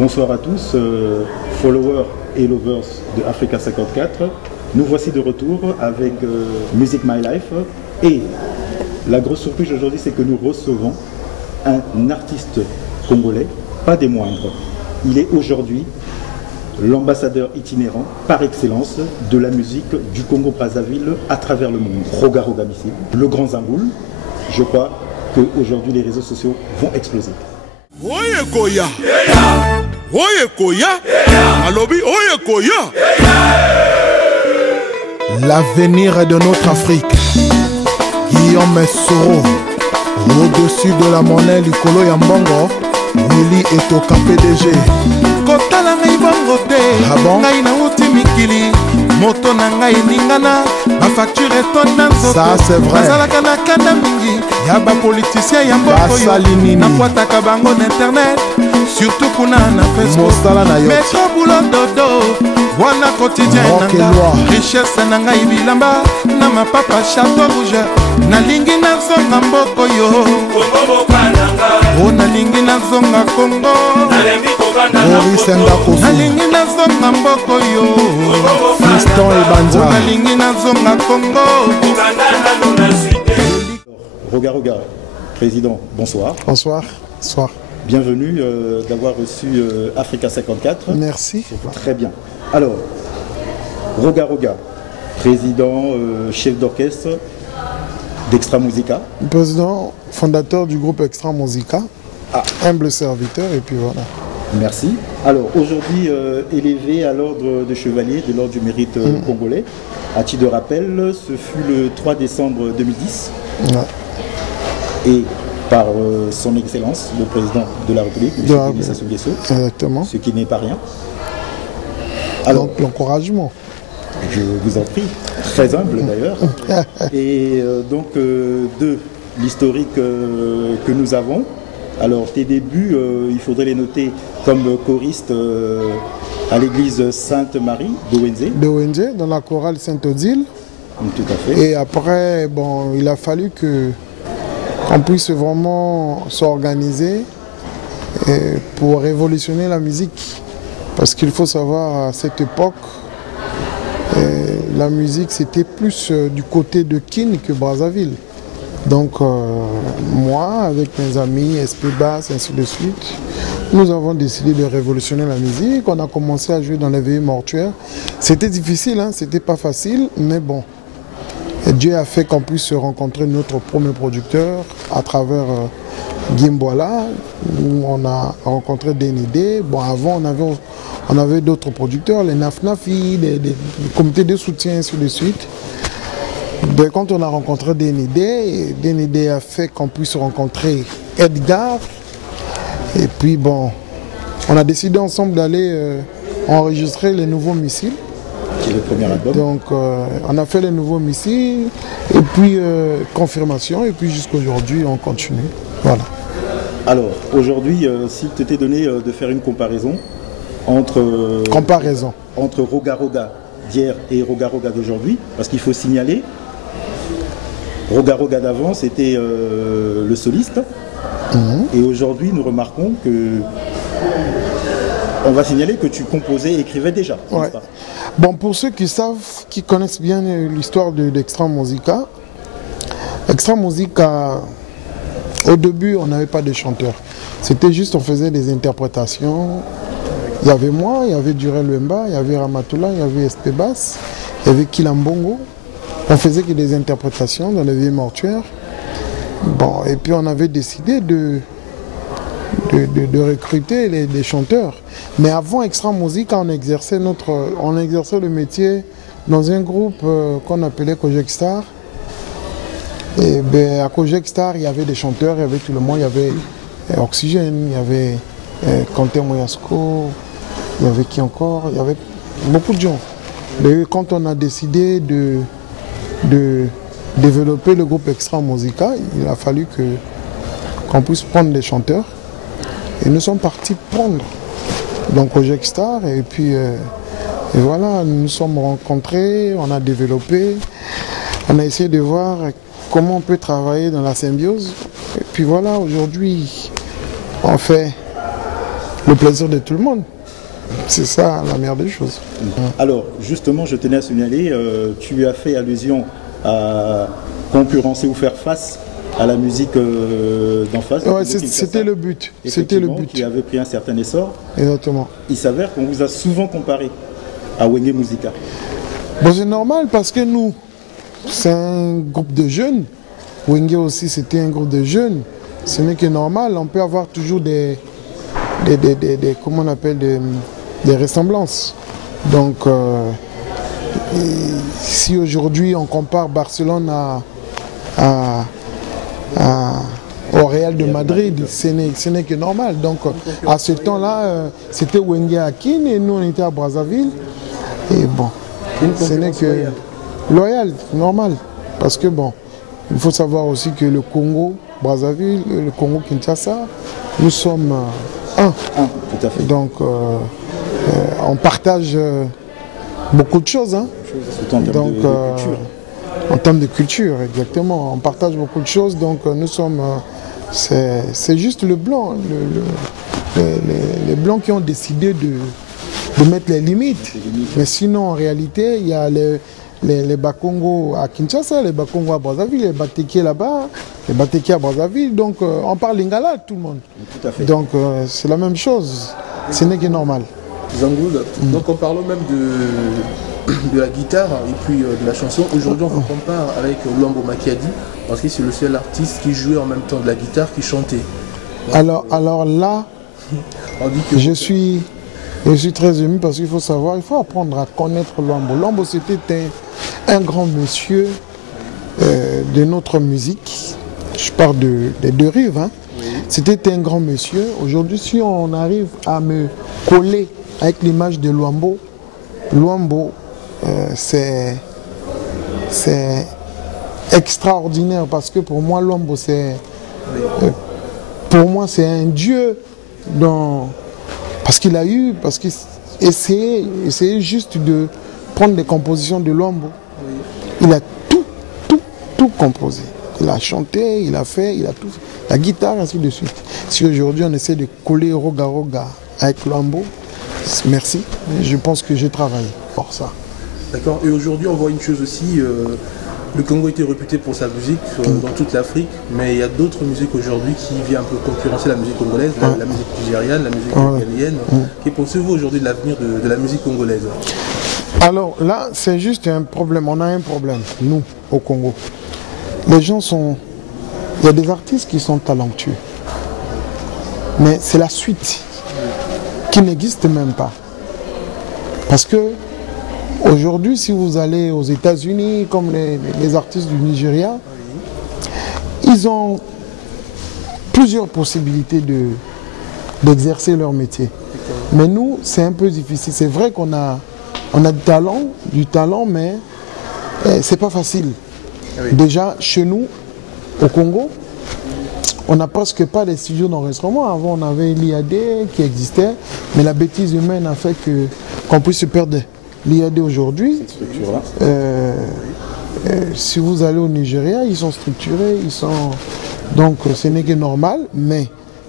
Bonsoir à tous, followers et lovers de Africa 54. Nous voici de retour avec Music My Life. Et la grosse surprise aujourd'hui, c'est que nous recevons un artiste congolais, pas des moindres. Il est aujourd'hui l'ambassadeur itinérant par excellence de la musique du Congo-Brazzaville à travers le monde. Roga Roga Missile, le grand Zamboul. Je crois qu'aujourd'hui les réseaux sociaux vont exploser. Oye Koya, Oye Koya, Alobi Oye Koya. L'avenir de notre Afrique. Guillaume Soro, au-dessus de la monnaie Likolo Yambongo, Willy est au PDG. Kotala ngai bongo te, ngai na uti mikili, moto na ngai ningana, ma facture etonda nzoto. Ça c'est vrai. Bazalaka na kanda mingi, ya ba politicien ya mboko yo, na kwataka bango na internet, surtout kuna na Facebook. Meto boulot dodo, wana quotidien nanga, richesse na ngai bilamba, na ma papa chateau rouge, na lingi na zonga mboko yo. O na lingi na zonga Congo, nalingi nazonga mboko yo Fiston et Banza. nalingi nazonga Congo. Roga Roga, président, bonsoir. Bonsoir. Bonsoir. Bienvenue d'avoir reçu Africa 54. Merci. Très bien. Alors, Roga Roga, président, chef d'orchestre d'Extra Musica. Président, fondateur du groupe Extra Musica. Humble serviteur et puis voilà. Merci. Alors, aujourd'hui, élevé à l'ordre de chevalier de l'ordre du mérite congolais. À titre de rappel, ce fut le 3 décembre 2010. Ouais. Et par son excellence, le président de la République, M. Sassou Nguesso. Exactement. Ce qui n'est pas rien. Alors, donc l'encouragement. Je vous en prie, très humble d'ailleurs. Et donc, de l'historique que nous avons. Alors, tes débuts, il faudrait les noter comme choriste à l'église Sainte-Marie d'Owenze. D'Owenze, dans la chorale Sainte-Odile. Tout à fait. Et après, bon, il a fallu qu'on puisse vraiment s'organiser pour révolutionner la musique. Parce qu'il faut savoir, à cette époque, la musique, c'était plus du côté de Kin que Brazzaville. Donc moi, avec mes amis, SP Bass, ainsi de suite, nous avons décidé de révolutionner la musique. On a commencé à jouer dans les veillées mortuaires. C'était difficile, hein, c'était pas facile, mais bon. Et Dieu a fait qu'on puisse rencontrer notre premier producteur à travers Gimboala, où on a rencontré Denide. Bon, avant, on avait d'autres producteurs, les Nafnafi, des comités de soutien, ainsi de suite. Ben, quand on a rencontré Denide a fait qu'on puisse rencontrer Edgar. Et puis bon, on a décidé ensemble d'aller enregistrer les nouveaux missiles. Qui est le premier album. Donc on a fait les nouveaux missiles, et puis confirmation, et puis jusqu'aujourd'hui on continue. Voilà. Alors, aujourd'hui, s'il t'était donné de faire une comparaison entre Roga Roga d'hier et Roga Roga d'aujourd'hui, parce qu'il faut signaler, Roga Roga d'avant, c'était le soliste. Et aujourd'hui, nous remarquons que... On va signaler que tu composais et écrivais déjà. Ouais. Bon, pour ceux qui savent, qui connaissent bien l'histoire d'Extra Musica, Extra Musica, au début, on n'avait pas de chanteurs. C'était juste, on faisait des interprétations. Il y avait moi, il y avait Durel Wemba, il y avait Ramatoula, il y avait SP Bass, il y avait Kilambongo. On faisait que des interprétations dans les veillées mortuaires. Bon, et puis on avait décidé de recruter des chanteurs. Mais avant Extra Musica, on exerçait le métier dans un groupe qu'on appelait Kojek Star. Et ben, à Kojek Star, il y avait des chanteurs, il y avait tout le monde, il y avait Oxygène, il y avait Quentin Moyasko, il y avait qui encore, il y avait beaucoup de gens. Et quand on a décidé de développer le groupe Extra Musica, il a fallu qu'on puisse prendre des chanteurs. Et nous sommes partis prendre donc Project Star, et puis et voilà, nous nous sommes rencontrés, on a développé, on a essayé de voir comment on peut travailler dans la symbiose. Et puis voilà, aujourd'hui, on fait le plaisir de tout le monde. C'est ça la meilleure des choses. Alors, justement, je tenais à signaler, tu as fait allusion à concurrencer ou faire face à la musique d'en face. Ouais, c'était le but. C'était le but. Qui avait pris un certain essor. Exactement. Il s'avère qu'on vous a souvent comparé à Wenge Musica. Bon, c'est normal parce que nous, c'est un groupe de jeunes. Wenge aussi, c'était un groupe de jeunes. Ce n'est que normal. On peut avoir toujours comment on appelle, des ressemblances. Donc, si aujourd'hui on compare Barcelone au Real de Madrid, ce n'est que normal. Donc, à ce temps-là, c'était Wenge à Kin et nous on était à Brazzaville. Et bon, ce n'est que loyal, normal. Parce que bon, il faut savoir aussi que le Congo, Brazzaville, le Congo Kinshasa, nous sommes un. Tout à fait. Donc, on partage beaucoup de choses. Hein. En termes de culture. En termes de culture, exactement. On partage beaucoup de choses. Donc, nous sommes. C'est juste le blanc. Les blancs qui ont décidé de mettre les limites. Mais sinon, en réalité, il y a les Bakongo à Kinshasa, les Bakongo à Brazzaville, les Bateke là-bas, les Bateke à Brazzaville. Donc, on parle lingala, tout le monde. Tout à fait. Donc, c'est la même chose. Ce n'est que normal. Zangoul, donc en parlant même de la guitare et puis de la chanson, aujourd'hui on vous compare avec Luambo Makiadi, parce que c'est le seul artiste qui jouait en même temps de la guitare qui chantait. Alors là, je suis très ému parce qu'il faut savoir, il faut apprendre à connaître Luambo. Luambo, c'était un grand monsieur de notre musique. Je parle des deux rives. Hein. Oui. C'était un grand monsieur. Aujourd'hui, si on arrive à me coller avec l'image de Luambo, c'est extraordinaire parce que pour moi, Luambo, c'est un dieu parce qu'il essayait juste de prendre des compositions de Luambo. Oui. Il a tout composé. Il a chanté, il a fait, il a tout fait. La guitare, ainsi de suite. Si aujourd'hui on essaie de coller Roga Roga avec Luambo, merci. Je pense que j'ai travaillé pour ça. D'accord. Et aujourd'hui, on voit une chose aussi. Le Congo était réputé pour sa musique dans toute l'Afrique, mais il y a d'autres musiques aujourd'hui qui viennent un peu concurrencer la musique congolaise, la musique nigériane, la musique italienne. Qu'est-ce que pensez-vous aujourd'hui de l'avenir de la musique congolaise? Alors là, c'est juste un problème. On a un problème, nous, au Congo. Les gens sont... Il y a des artistes qui sont talentueux. Mais c'est la suite qui n'existe même pas. Parce que aujourd'hui, si vous allez aux États-Unis, comme les artistes du Nigeria, ils ont plusieurs possibilités d'exercer leur métier. Mais nous, c'est un peu difficile. C'est vrai qu'on a du talent, mais c'est pas facile. Déjà, chez nous, au Congo, on n'a presque pas de studios d'enregistrement. Avant, on avait l'IAD qui existait, mais la bêtise humaine a fait qu'on puisse se perdre. L'IAD aujourd'hui, si vous allez au Nigeria, ils sont structurés, donc ce n'est que normal, mais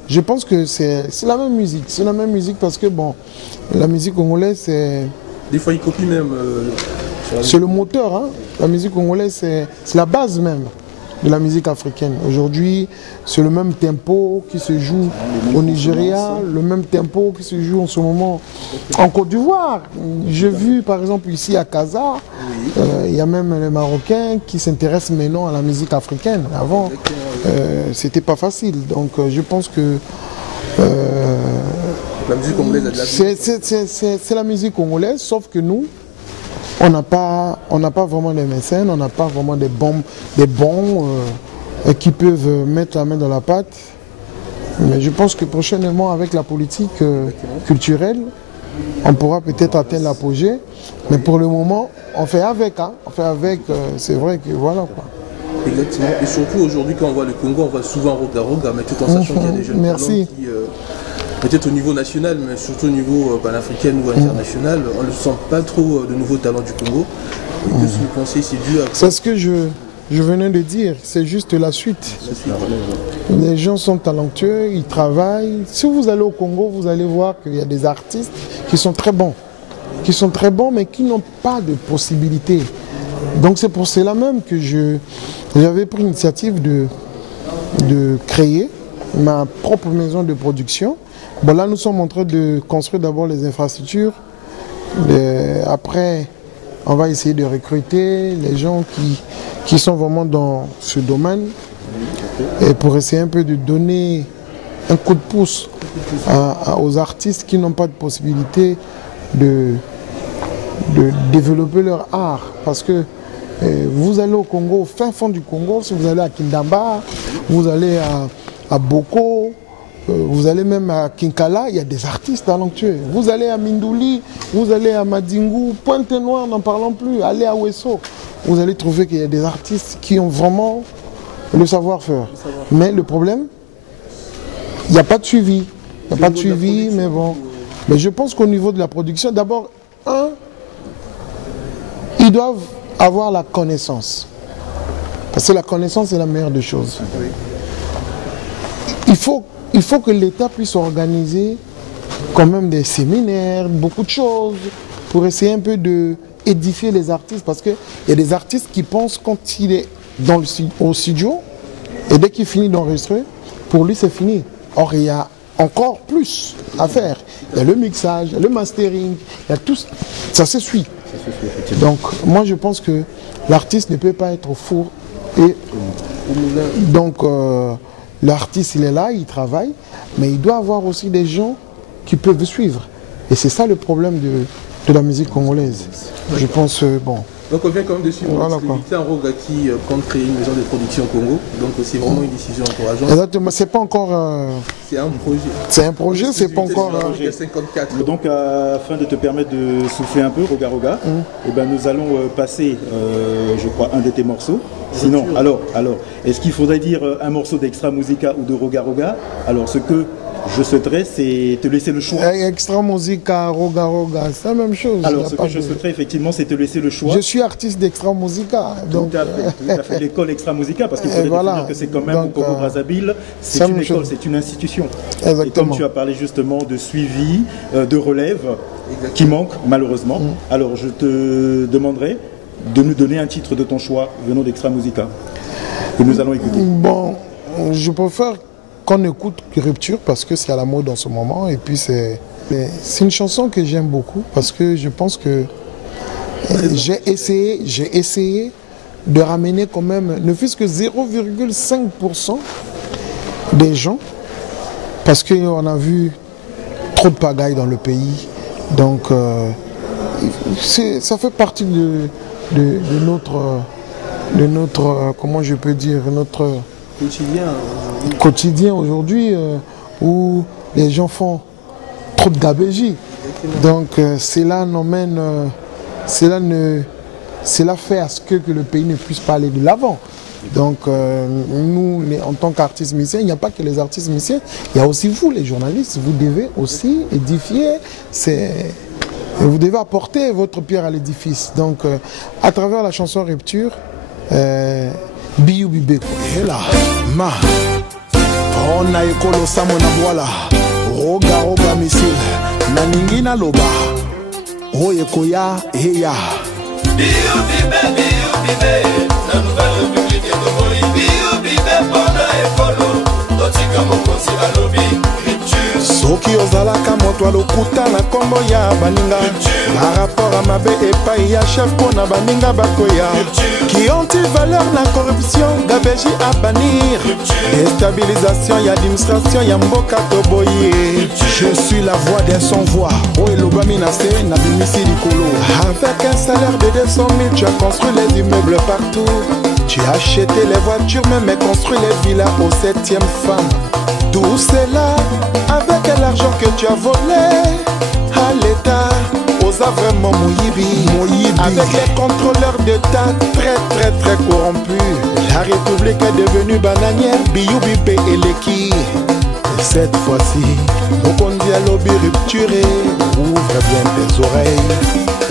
je pense que c'est la même musique. C'est la même musique parce que bon, la musique congolaise, c'est... Des fois, ils copient même... C'est le moteur, hein. La musique congolaise, c'est la base même de la musique africaine. Aujourd'hui, c'est le même tempo qui se joue au Nigeria, le même tempo qui se joue en ce moment en Côte d'Ivoire. J'ai vu par exemple ici à Casa, il y a même les Marocains qui s'intéressent maintenant à la musique africaine. Avant, c'était pas facile. Donc je pense que la musique congolaise a de la vie. C'est la musique congolaise, sauf que nous, on n'a pas vraiment des mécènes, on n'a pas vraiment des bons qui peuvent mettre la main dans la pâte. Mais je pense que prochainement, avec la politique culturelle, on pourra peut-être atteindre l'apogée. Mais pour le moment, on fait avec. Hein. On fait avec, c'est vrai que voilà quoi. Exactement. Et surtout aujourd'hui, quand on voit le Congo, on voit souvent Roga Roga, mais tout en sachant qu'il y a des jeunes talents qui... peut-être au niveau national, mais surtout au niveau panafricain ou international, on ne sent pas trop de nouveaux talents du Congo. Et que ce que vous pensez, c'est dû à... C'est ce que je venais de dire, c'est juste la suite. Les gens sont talentueux, ils travaillent. Si vous allez au Congo, vous allez voir qu'il y a des artistes qui sont très bons. Mais qui n'ont pas de possibilités. Donc c'est pour cela même que j'avais pris l'initiative de créer ma propre maison de production. Bon, là, nous sommes en train de construire d'abord les infrastructures. Après, on va essayer de recruter les gens qui sont vraiment dans ce domaine et pour essayer un peu de donner un coup de pouce aux artistes qui n'ont pas de possibilité de développer leur art. Parce que vous allez au Congo, au fin fond du Congo, si vous allez à Kindamba, vous allez à Boko, vous allez même à Kinkala, il y a des artistes talentueux. Vous allez à Mindouli, vous allez à Madingu, Pointe-Noire, n'en parlons plus, allez à Ouesso. Vous allez trouver qu'il y a des artistes qui ont vraiment le savoir-faire. Mais le problème, il n'y a pas de suivi. Il n'y a pas de suivi, mais bon. Mais je pense qu'au niveau de la production, d'abord, ils doivent avoir la connaissance. Parce que la connaissance est la meilleure des choses. Il faut que l'État puisse organiser quand même des séminaires, beaucoup de choses, pour essayer un peu d'édifier les artistes. Parce qu'il y a des artistes qui pensent quand il est au studio, et dès qu'il finit d'enregistrer, pour lui c'est fini. Or il y a encore plus à faire. Il y a le mixage, il y a le mastering, il y a tout. Ça se suit. Donc moi je pense que l'artiste ne peut pas être au four. Et donc l'artiste il est là, il travaille, mais il doit avoir aussi des gens qui peuvent le suivre. Et c'est ça le problème de la musique congolaise. Je pense, bon. Donc on vient quand même de suivre un Roga qui compte créer une maison de production au Congo. Donc c'est vraiment une décision encourageante. Exactement, c'est pas encore... c'est un projet. C'est un projet, c'est pas encore... 54. Donc afin de te permettre de souffler un peu, Roga, eh ben, nous allons passer, je crois, un de tes morceaux. Sinon, alors, est-ce qu'il faudrait dire un morceau d'Extra Musica ou de Roga? Alors ce que je souhaiterais, c'est te laisser le choix. Extra Musica, Roga, c'est la même chose. Alors, ce que je souhaiterais, effectivement, c'est te laisser le choix. Je suis artiste d'Extra Musica. Donc, tu as fait l'école Extra Musica, parce qu'il faut dire que c'est quand même au Congo-Brazzaville, c'est une école, c'est une institution. Exactement. Et comme tu as parlé justement de suivi, de relève, qui manque malheureusement, alors je te demanderai de nous donner un titre de ton choix venant d'Extra Musica, que nous allons écouter. Bon, je préfère qu'on écoute Rupture parce que c'est à la mode en ce moment et puis c'est une chanson que j'aime beaucoup parce que je pense que j'ai essayé de ramener quand même ne fût-ce que 0,5% des gens parce qu'on a vu trop de pagaille dans le pays, donc ça fait partie de notre comment je peux dire, notre quotidien aujourd'hui où les gens font trop de gabégie. Donc cela fait à ce que le pays ne puisse pas aller de l'avant. Donc nous, en tant qu'artistes musiciens, il n'y a pas que les artistes musiciens, il y a aussi vous, les journalistes, vous devez aussi édifier, vous devez apporter votre pierre à l'édifice. Donc à travers la chanson Rupture, Biyu Bibeko. Et là, on a écolo samo na voila. Roga missile. Naningi na loba. Oye koya heya. Biyu Bibe. La nouvelle république est de Biyu Bibe pendant écolo. Totika mokosi alobi. Soki ozalaka moto alokuta na kombo ya baninga par rapport à mabe epai ya chef pona baninga bakoya qui anti-valeur la corruption gabeji à bannir déstabilisation ya administration ya mboka toboye. Je suis la voix des sans-voix o elobami na se na bimisi likolo. Avec un salaire de 200 000 tu as construit les immeubles partout, tu as acheté les voitures même construit les villas au 7e femme. Tout cela avec l'argent que tu as volé à l'État, aux a vraiment Moyibi. Avec les contrôleurs d'État très corrompus. La République est devenue bananière, Biyu Bibe et Leki. Et cette fois-ci, Mokondi a lobby rupturé. Ouvre bien tes oreilles.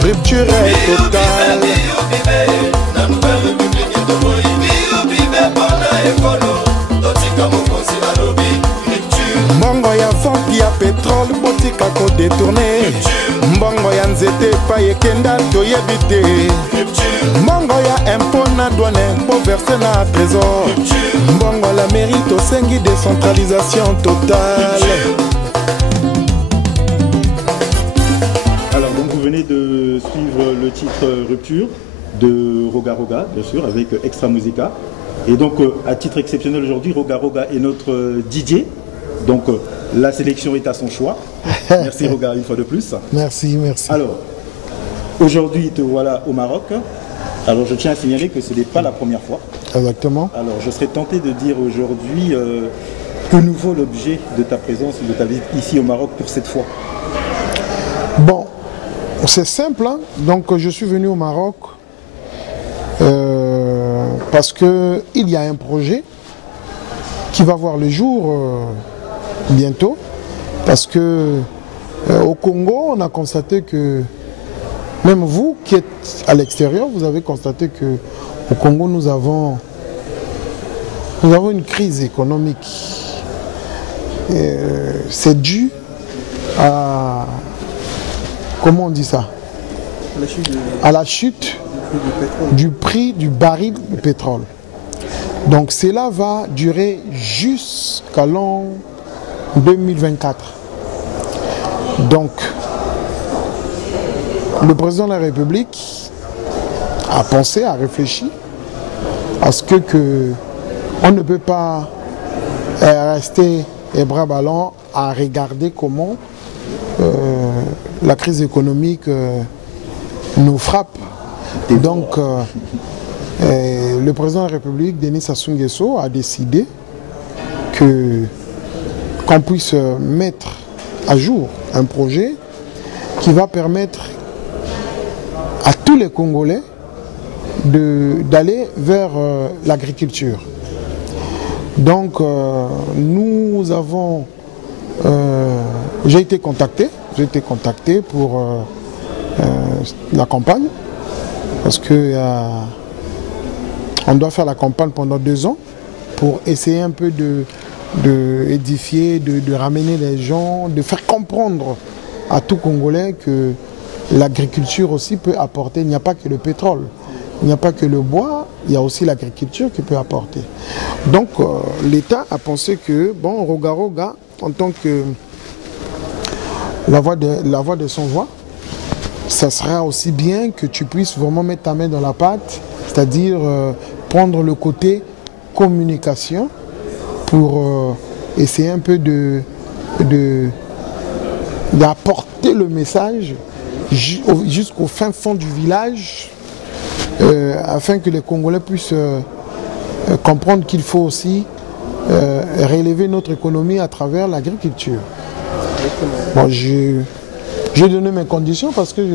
rupture est totale. La nouvelle république est de Moïse. Bibi Panda Ekolo, Totika Mokonzi Alobi, rupture. Mbongo ya vente ya pétrole botika ko détourner. Mbongo ya nzete pa yekenda toyebi te. Mbongo ya impôt na douane impôt versé na trésor. Mbongo la mérite osengi décentralisation totale. Alors donc vous venez de suivre le titre Rupture de Roga Roga, bien sûr, avec Extra Musica. Et donc à titre exceptionnel aujourd'hui, Roga Roga est notre DJ. Donc la sélection est à son choix. Merci Roga une fois de plus. Merci, merci. Alors, aujourd'hui te voilà au Maroc. Alors je tiens à signaler que ce n'est pas la première fois. Exactement. Alors je serais tenté de dire aujourd'hui que nous vaut l'objet de ta présence, de ta visite ici au Maroc pour cette fois. Bon, c'est simple, hein? Donc je suis venu au Maroc parce qu'il y a un projet qui va voir le jour bientôt, parce que au Congo, on a constaté que, même vous qui êtes à l'extérieur, vous avez constaté que au Congo, nous avons une crise économique. C'est dû à, comment on dit ça? À la chute du prix du baril de pétrole. Donc cela va durer jusqu'à l'an 2024. Donc le président de la République a pensé, a réfléchi à ce que on ne peut pas rester les bras ballants à regarder comment la crise économique nous frappe. Donc le président de la République, Denis Sassou Nguesso, a décidé qu'on puisse mettre à jour un projet qui va permettre à tous les Congolais d'aller vers l'agriculture. Donc nous avons, j'ai été contacté pour la campagne, parce que on doit faire la campagne pendant 2 ans pour essayer un peu de édifier, de ramener les gens, de faire comprendre à tout Congolais que l'agriculture aussi peut apporter. Il n'y a pas que le pétrole, il n'y a pas que le bois, il y a aussi l'agriculture qui peut apporter. Donc l'État a pensé que, bon, Roga Roga, en tant que la voix de son voix, ça sera aussi bien que tu puisses vraiment mettre ta main dans la pâte, c'est-à-dire prendre le côté communication pour essayer un peu d'apporter le message jusqu'au fin fond du village, afin que les Congolais puissent comprendre qu'il faut aussi relever notre économie à travers l'agriculture. Bon, j'ai donné mes conditions parce que je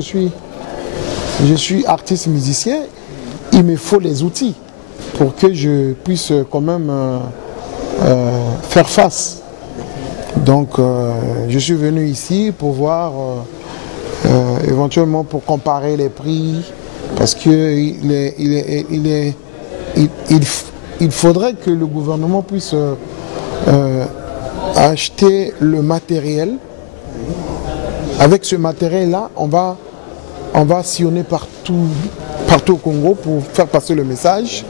suis artiste musicien, il me faut les outils pour que je puisse quand même faire face. Donc je suis venu ici pour voir, éventuellement pour comparer les prix, parce qu'il faudrait que le gouvernement puisse acheter le matériel. Avec ce matériel-là, on va sillonner partout au Congo pour faire passer le message.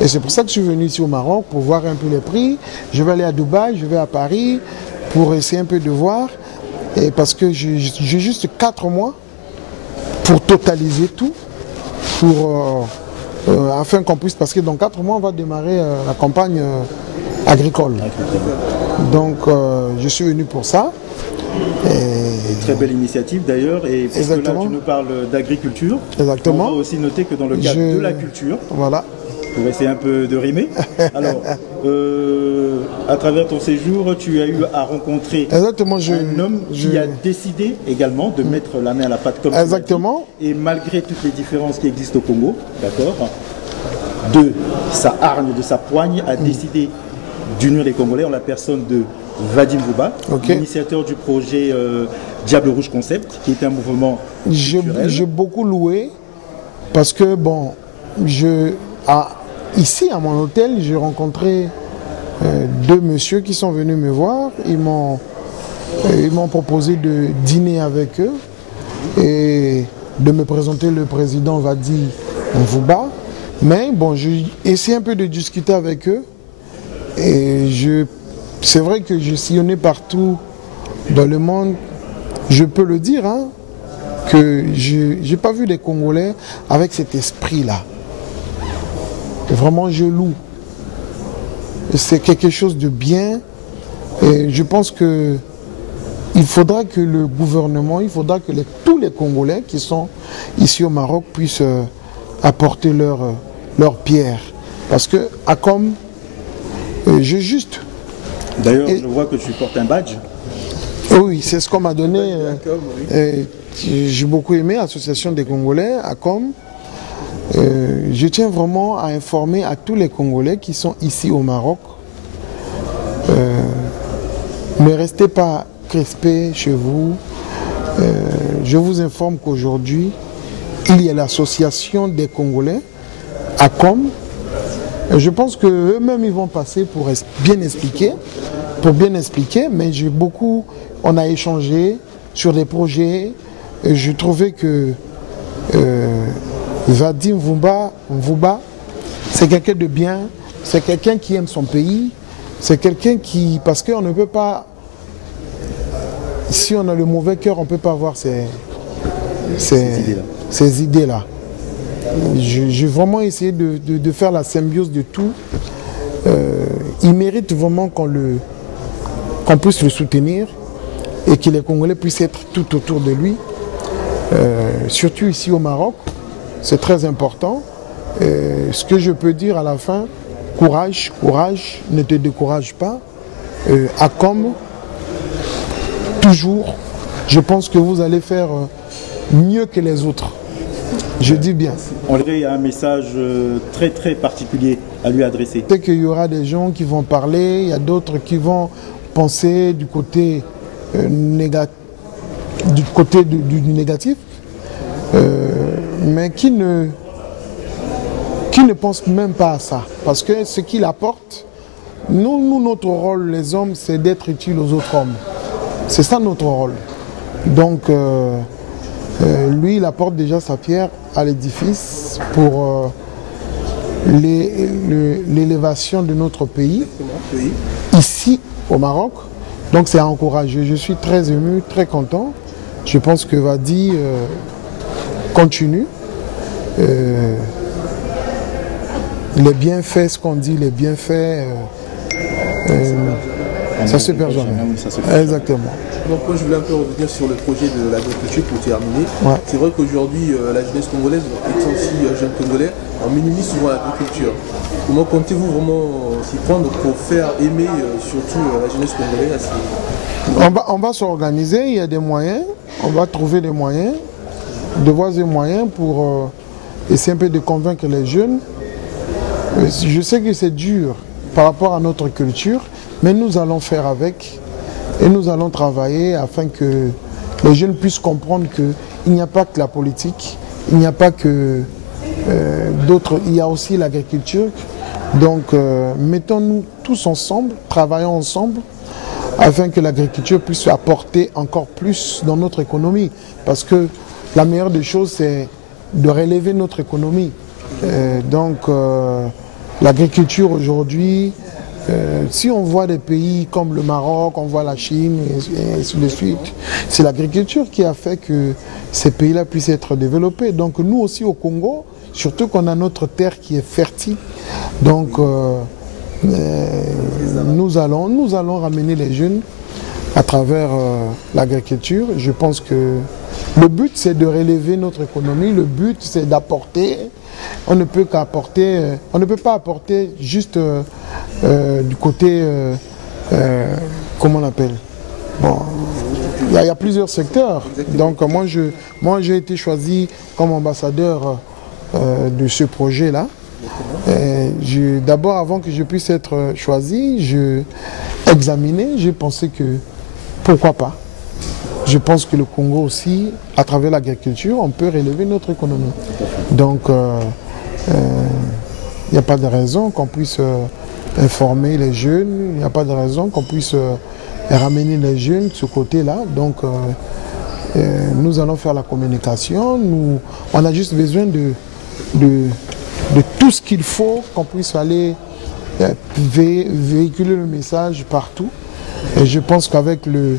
Et c'est pour ça que je suis venu ici au Maroc, pour voir un peu les prix. Je vais aller à Dubaï, je vais à Paris, pour essayer un peu de voir. Et parce que j'ai juste 4 mois pour totaliser tout, afin qu'on puisse, parce que dans 4 mois, on va démarrer la campagne agricole. Donc je suis venu pour ça. Très belle initiative d'ailleurs, et parce que là tu nous parles d'agriculture, on va aussi noter que dans le cadre de la culture, voilà, pour essayer un peu de rimer, alors à travers ton séjour tu as eu à rencontrer un homme qui a décidé également de mettre la main à la pâte comme exactement, et malgré toutes les différences qui existent au Congo, d'accord, de sa hargne, de sa poigne, a décidé d'unir les Congolais en la personne de Vadim Vouba, initiateur du projet Diable Rouge Concept, qui est un mouvement culturel. J'ai beaucoup loué parce que, bon, ici à mon hôtel, j'ai rencontré deux messieurs qui sont venus me voir. Ils m'ont proposé de dîner avec eux et de me présenter le président Vadim Vouba. Mais bon, j'ai essayé un peu de discuter avec eux. Et c'est vrai que j'ai sillonné partout dans le monde. Je peux le dire, hein, que je n'ai pas vu des Congolais avec cet esprit-là. Vraiment, je loue. C'est quelque chose de bien. Et je pense que il faudra que le gouvernement, il faudra que tous les Congolais qui sont ici au Maroc puissent apporter leur pierre. Parce que, comme j'ai juste... D'ailleurs, je vois que tu portes un badge. Oui, c'est ce qu'on m'a donné. J'ai beaucoup aimé l'Association des Congolais, ACOM. Je tiens vraiment à informer à tous les Congolais qui sont ici au Maroc. Ne restez pas crispés chez vous. Je vous informe qu'aujourd'hui, il y a l'Association des Congolais, ACOM. Je pense qu'eux-mêmes, ils vont passer pour bien expliquer, mais on a échangé sur des projets. Et je trouvais que Vadim Vouba, c'est quelqu'un de bien, c'est quelqu'un qui aime son pays, c'est quelqu'un qui... Parce qu'on ne peut pas... Si on a le mauvais cœur, on ne peut pas avoir ces idées-là. J'ai vraiment essayé de faire la symbiose de tout. Il mérite vraiment qu'on puisse le soutenir et que les Congolais puissent être tout autour de lui. Surtout ici au Maroc, c'est très important. Ce que je peux dire à la fin, courage, ne te décourage pas. ACOM, toujours, je pense que vous allez faire mieux que les autres. Je dis bien. On dirait qu'il y a un message très très particulier à lui adresser. Peut-être qu'il y aura des gens qui vont parler, il y a d'autres qui vont penser du côté négatif, mais qui ne pense même pas à ça. Parce que ce qu'il apporte, nous, notre rôle, les hommes, c'est d'être utiles aux autres hommes. C'est ça notre rôle. Donc, lui, il apporte déjà sa pierre à l'édifice pour l'élévation de notre pays, ici au Maroc. Donc c'est encouragé. Je suis très ému, très content. Je pense que Vadi continue. Les bienfaits, ce qu'on dit, les bienfaits, ça se perd jamais. Exactement. Donc moi je voulais un peu revenir sur le projet de l'agriculture pour terminer. Ouais. C'est vrai qu'aujourd'hui la jeunesse congolaise, étant aussi jeune congolais, on minimise souvent l'agriculture. Comment comptez-vous vraiment s'y prendre pour faire aimer surtout la jeunesse congolaise? On va s'organiser, il y a des moyens, on va trouver des moyens, de voir des moyens pour essayer un peu de convaincre les jeunes. Je sais que c'est dur par rapport à notre culture, mais nous allons faire avec. Et nous allons travailler afin que les jeunes puissent comprendre qu'il n'y a pas que la politique, il n'y a pas que d'autres, il y a aussi l'agriculture. Donc mettons-nous tous ensemble, travaillons ensemble, afin que l'agriculture puisse apporter encore plus dans notre économie. Parce que la meilleure des choses, c'est de relever notre économie. Donc l'agriculture aujourd'hui, si on voit des pays comme le Maroc, on voit la Chine et ainsi de suite, c'est l'agriculture qui a fait que ces pays-là puissent être développés. Donc nous aussi au Congo, surtout qu'on a notre terre qui est fertile, donc nous allons ramener les jeunes à travers l'agriculture. Je pense que le but c'est de relever notre économie, le but c'est d'apporter. On ne peut pas apporter juste du côté, comment on appelle, bon, il y a plusieurs secteurs. Donc moi j'ai été choisi comme ambassadeur de ce projet-là. d'abord, avant que je puisse être choisi, j'ai pensé que pourquoi pas. Je pense que le Congo aussi, à travers l'agriculture, on peut relever notre économie. Donc, il n'y a pas de raison qu'on puisse informer les jeunes, il n'y a pas de raison qu'on puisse ramener les jeunes de ce côté-là. Donc, nous allons faire la communication. On a juste besoin de tout ce qu'il faut, qu'on puisse aller véhiculer le message partout. Et je pense qu'avec le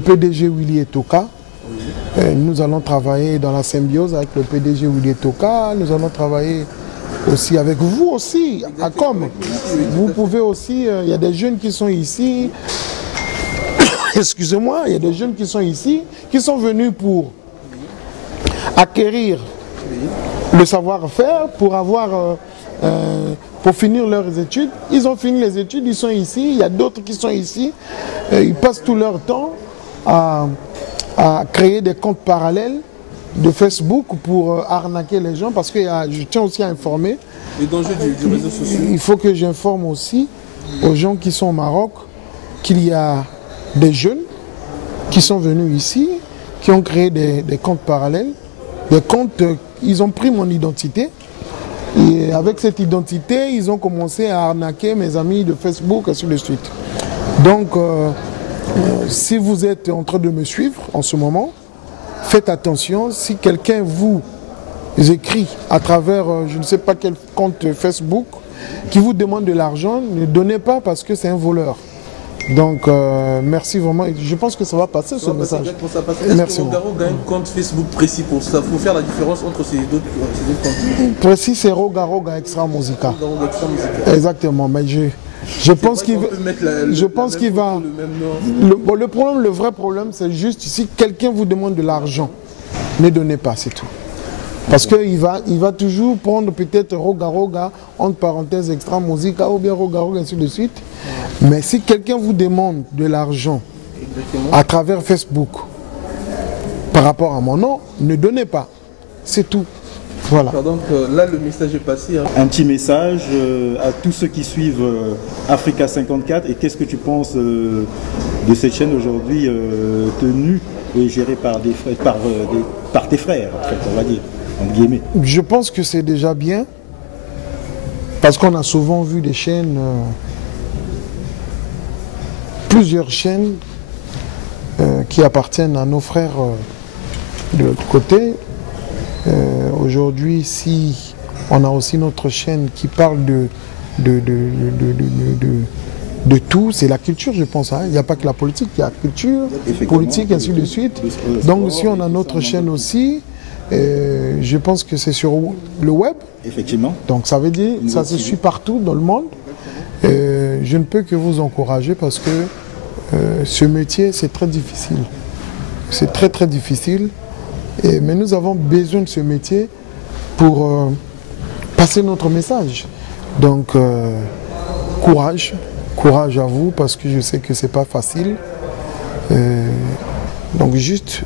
PDG Willy Etoka, nous allons travailler dans la symbiose avec le PDG Willy Etoka. Nous allons travailler aussi avec vous aussi, à Com. Vous pouvez aussi, il y a des jeunes qui sont ici. Excusez-moi, il y a des jeunes qui sont ici, qui sont venus pour acquérir le savoir-faire, pour finir leurs études. Ils ont fini les études, ils sont ici. Il y a d'autres qui sont ici. Ils passent tout leur temps à créer des comptes parallèles de Facebook pour arnaquer les gens, parce que je tiens aussi à informer. Les dangers du réseau social. Il faut que j'informe aussi aux gens qui sont au Maroc qu'il y a des jeunes qui sont venus ici, qui ont créé des comptes parallèles, des comptes, ils ont pris mon identité, et avec cette identité, ils ont commencé à arnaquer mes amis de Facebook et ainsi de suite. Donc, si vous êtes en train de me suivre en ce moment, faites attention. Si quelqu'un vous écrit à travers, je ne sais pas quel compte Facebook, qui vous demande de l'argent, ne donnez pas, parce que c'est un voleur. Donc, merci vraiment. Je pense que ça va passer, ce message. Est-ce que Rogaro a un compte Facebook précis pour ça? Il faut faire la différence entre ces deux comptes. Précis, c'est Rogaroga Extra Musica. Exactement. Mais je pense qu'il va... Le vrai problème, c'est juste si quelqu'un vous demande de l'argent, ne donnez pas, c'est tout. Parce qu'il va toujours prendre peut-être Rogaroga, entre parenthèses, Extra Musica, ou bien Rogaroga, ainsi de suite. Mais si quelqu'un vous demande de l'argent à travers Facebook, par rapport à mon nom, ne donnez pas. C'est tout. Voilà. Donc là, le message est passé. Hein. Un petit message à tous ceux qui suivent Africa 54. Et qu'est-ce que tu penses de cette chaîne aujourd'hui tenue et gérée par tes frères, en fait, on va dire, entre guillemets? Je pense que c'est déjà bien, parce qu'on a souvent vu des chaînes, plusieurs chaînes qui appartiennent à nos frères de l'autre côté. Aujourd'hui, si on a aussi notre chaîne qui parle de tout, c'est la culture, je pense. Hein. Il n'y a pas que la politique, il y a la culture, politique, ainsi de suite. Donc si on a notre chaîne aussi, je pense que c'est sur le web. Effectivement. Donc ça veut dire que ça se suit partout dans le monde. Je ne peux que vous encourager, parce que ce métier, c'est très difficile. C'est très très difficile. Mais nous avons besoin de ce métier pour passer notre message. Donc, courage à vous, parce que je sais que ce n'est pas facile. Donc, juste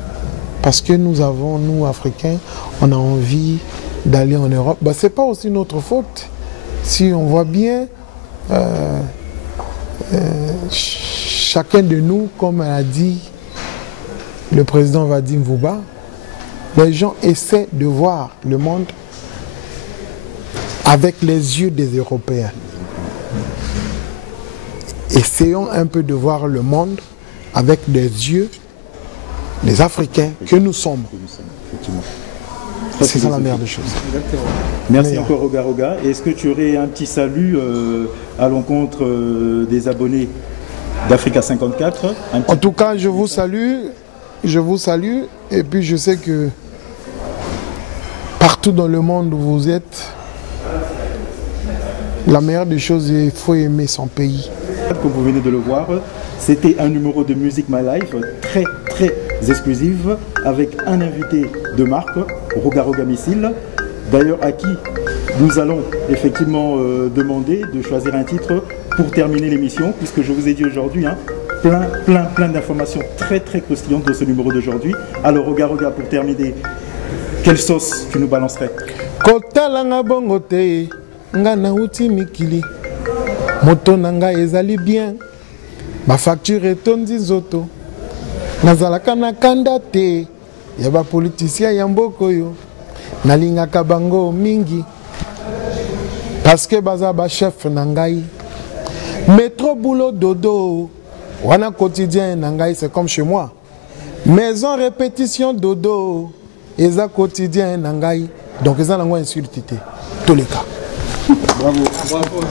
parce que nous Africains, on a envie d'aller en Europe, bah, ce n'est pas aussi notre faute. Si on voit bien, chacun de nous, comme a dit le président Vadim Vouba, les gens essaient de voir le monde avec les yeux des Européens. Essayons un peu de voir le monde avec des yeux des Africains que nous sommes. C'est ça la meilleure des choses. Merci encore Rogaroga. Est-ce que tu aurais un petit salut à l'encontre des abonnés d'Africa 54? En tout cas, je vous salue, et puis je sais que partout dans le monde où vous êtes, la meilleure des choses, il faut aimer son pays. Comme vous venez de le voir, c'était un numéro de Music My Life très très exclusif, avec un invité de marque, Rogaroga Missile, d'ailleurs à qui nous allons effectivement demander de choisir un titre pour terminer l'émission, puisque je vous ai dit aujourd'hui, hein, plein d'informations très très croustillantes de ce numéro d'aujourd'hui. Alors Rogaroga, pour terminer, quelle sauce tu nous balancerais? Kotalanga bongote, nga nauti mikili moto na nga ezali bien ba facture etondi nzoto nazalaka na kanda te ya ba politicien ya mboko yo nalingaka bango mingi parce que baza ba chef na ngai métro boulot dodo wana quotidien na ngai c'est comme chez moi maison répétition dodo eza quotidien na ngai donc eza nango insulte te tous les cas. Bravo. Bravo.